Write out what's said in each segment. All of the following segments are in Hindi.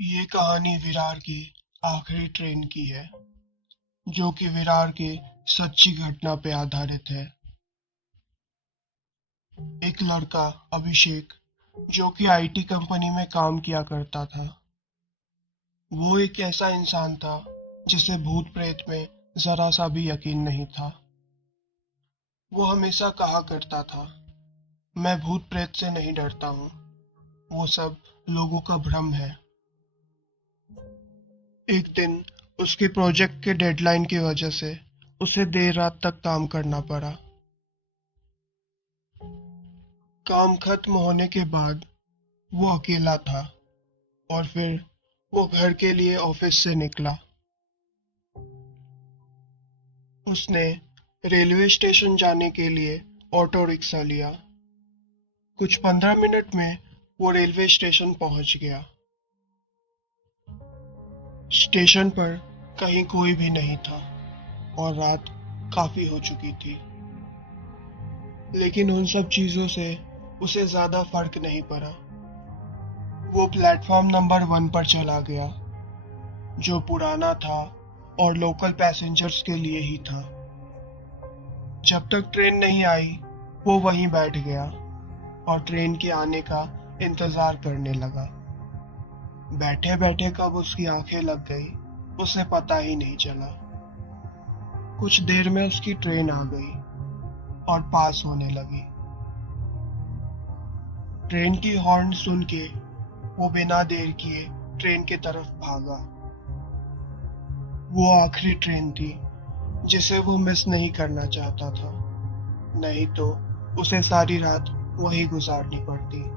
ये कहानी विरार की आखिरी ट्रेन की है, जो कि विरार के सच्ची घटना पे आधारित है। एक लड़का अभिषेक, जो कि आईटी कंपनी में काम किया करता था। वो एक ऐसा इंसान था जिसे भूत प्रेत में जरा सा भी यकीन नहीं था। वो हमेशा कहा करता था, मैं भूत प्रेत से नहीं डरता हूँ, वो सब लोगों का भ्रम है। एक दिन उसके प्रोजेक्ट के डेडलाइन की वजह से उसे देर रात तक काम करना पड़ा। काम खत्म होने के बाद वो अकेला था और फिर वो घर के लिए ऑफिस से निकला। उसने रेलवे स्टेशन जाने के लिए ऑटो रिक्शा लिया। कुछ 15 मिनट में वो रेलवे स्टेशन पहुंच गया। स्टेशन पर कहीं कोई भी नहीं था और रात काफी हो चुकी थी। लेकिन उन सब चीजों से उसे ज्यादा फर्क नहीं पड़ा। वो प्लेटफॉर्म नंबर 1 पर चला गया, जो पुराना था और लोकल पैसेंजर्स के लिए ही था। जब तक ट्रेन नहीं आई, वो वहीं बैठ गया और ट्रेन के आने का इंतजार करने लगा। बैठे बैठे कब उसकी आंखें लग गई, उसे पता ही नहीं चला। कुछ देर में उसकी ट्रेन आ गई और पास होने लगी। ट्रेन की हॉर्न सुन के वो बिना देर किए ट्रेन की तरफ भागा। वो आखिरी ट्रेन थी जिसे वो मिस नहीं करना चाहता था, नहीं तो उसे सारी रात वहीं गुजारनी पड़ती।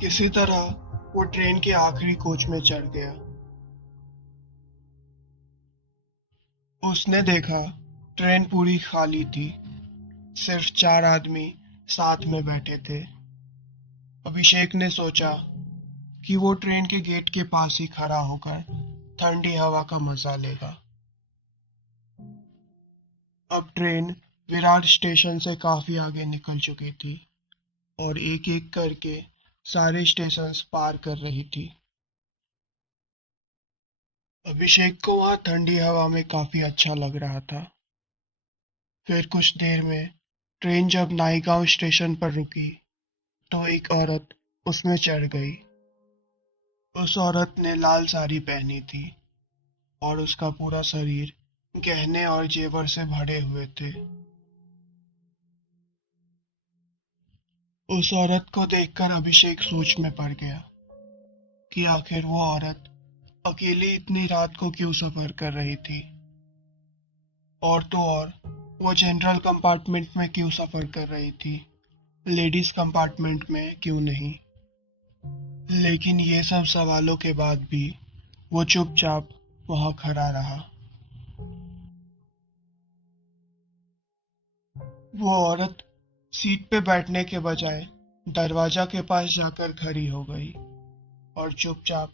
किसी तरह वो ट्रेन के आखिरी कोच में चढ़ गया। उसने देखा ट्रेन पूरी खाली थी, सिर्फ 4 आदमी साथ में बैठे थे। अभिषेक ने सोचा कि वो ट्रेन के गेट के पास ही खड़ा होकर ठंडी हवा का मजा लेगा। अब ट्रेन विरार स्टेशन से काफी आगे निकल चुकी थी और एक एक करके सारे स्टेशंस पार कर रही थी। अभिषेक को वहां ठंडी हवा में काफी अच्छा लग रहा था। फिर कुछ देर में ट्रेन जब नाईगांव स्टेशन पर रुकी, तो एक औरत उसमें चढ़ गई। उस औरत ने लाल साड़ी पहनी थी और उसका पूरा शरीर गहने और जेवर से भरे हुए थे। उस औरत को देखकर अभिषेक सोच में पड़ गया कि आखिर वो औरत अकेली इतनी रात को क्यों सफर कर रही थी, और तो और वो जनरल कंपार्टमेंट में क्यों सफर कर रही थी, लेडीज कंपार्टमेंट में क्यों नहीं। लेकिन ये सब सवालों के बाद भी वो चुपचाप वहां खड़ा रहा। वो औरत सीट पे बैठने के बजाय दरवाजा के पास जाकर खड़ी हो गई और चुपचाप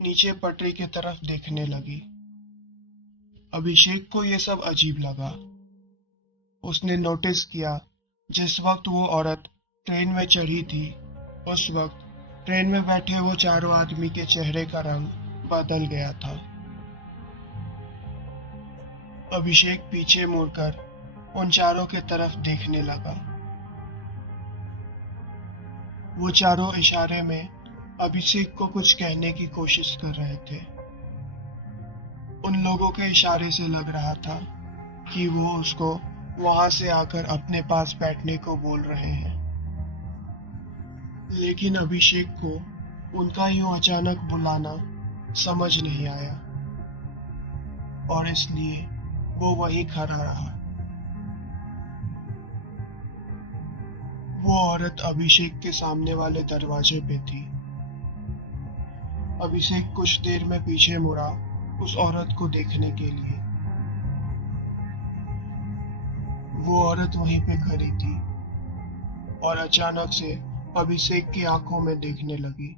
नीचे पटरी की तरफ देखने लगी। अभिषेक को ये सब अजीब लगा। उसने नोटिस किया जिस वक्त वो औरत ट्रेन में चढ़ी थी, उस वक्त ट्रेन में बैठे वो चारों आदमी के चेहरे का रंग बदल गया था। अभिषेक पीछे मुड़कर उन चारों की तरफ देखने लगा। वो चारों इशारे में अभिषेक को कुछ कहने की कोशिश कर रहे थे। उन लोगों के इशारे से लग रहा था कि वो उसको वहां से आकर अपने पास बैठने को बोल रहे हैं। लेकिन अभिषेक को उनका यूं अचानक बुलाना समझ नहीं आया और इसलिए वो वहीं खड़ा रहा। वो औरत अभिषेक के सामने वाले दरवाजे पे थी। अभिषेक कुछ देर में पीछे मुड़ा उस औरत को देखने के लिए। वो औरत वहीं पे खड़ी थी और अचानक से अभिषेक की आंखों में देखने लगी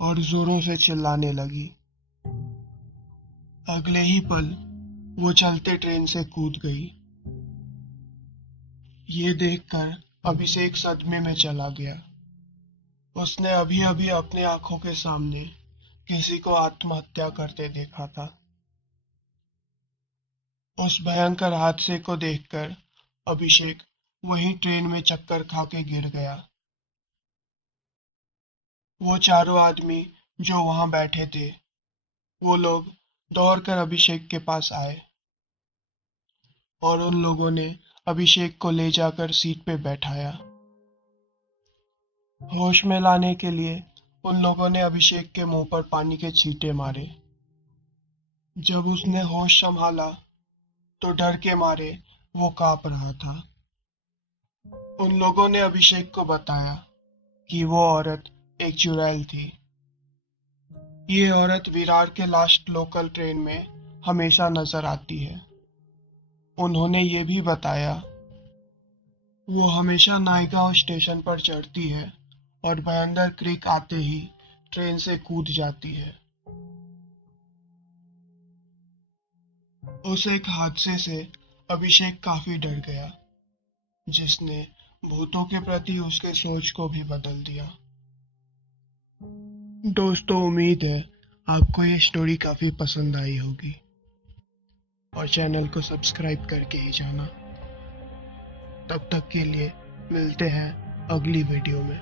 और जोरों से चिल्लाने लगी। अगले ही पल वो चलते ट्रेन से कूद गई। ये देखकर अभिषेक सदमे में चला गया। उसने अभी अभी अपने आंखों के सामने किसी को आत्महत्या करते देखा था। उस भयंकर हादसे को देखकर अभिषेक वहीं ट्रेन में चक्कर खा के गिर गया। वो चारों आदमी जो वहां बैठे थे, वो लोग दौड़कर अभिषेक के पास आए और उन लोगों ने अभिषेक को ले जाकर सीट पे बैठाया। होश में लाने के लिए उन लोगों ने अभिषेक के मुंह पर पानी के छींटे मारे। जब उसने होश संभाला तो डर के मारे वो कांप रहा था। उन लोगों ने अभिषेक को बताया कि वो औरत एक चुड़ैल थी। ये औरत विरार के लास्ट लोकल ट्रेन में हमेशा नजर आती है। उन्होंने ये भी बताया वो हमेशा नायगांव स्टेशन पर चढ़ती है और भयंदर क्रिक आते ही ट्रेन से कूद जाती है। उस एक हादसे से अभिषेक काफी डर गया, जिसने भूतों के प्रति उसके सोच को भी बदल दिया। दोस्तों, उम्मीद है आपको ये स्टोरी काफी पसंद आई होगी और चैनल को सब्सक्राइब करके ही जाना। तब तक के लिए मिलते हैं अगली वीडियो में।